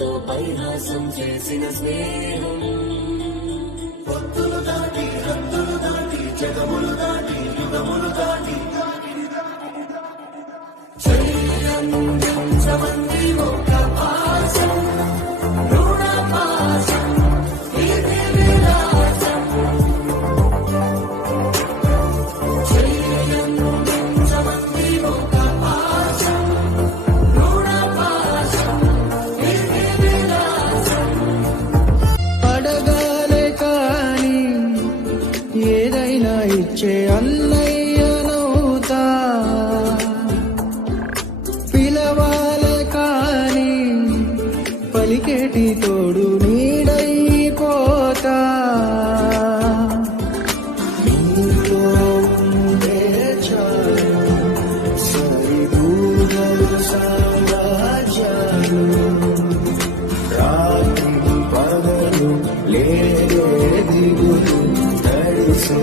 నాతో పరిహాసం చేసిన స్నేహం పొత్తులు దాటి హద్దులు దాటి జగములు దాటి యుగములు దాటి చెయ్యంచమంది ఒక పాశం రుణ పాశం ఇది విలాసం చెయ్యంచమంది ఒక పాశం రుణ పాశం ఇది విలాసం అడగాలే కాని ఏదైనా ఇచ్చే అన్నయ్యనవుతా పిలవాలే కాని పలికేటి తోడు నీడైపోతా నీలో ఉండే చాలు సరిదూగలు సామ్రాజ్యాలు రాత్రి పగలు లేదే దిగులు తడిసే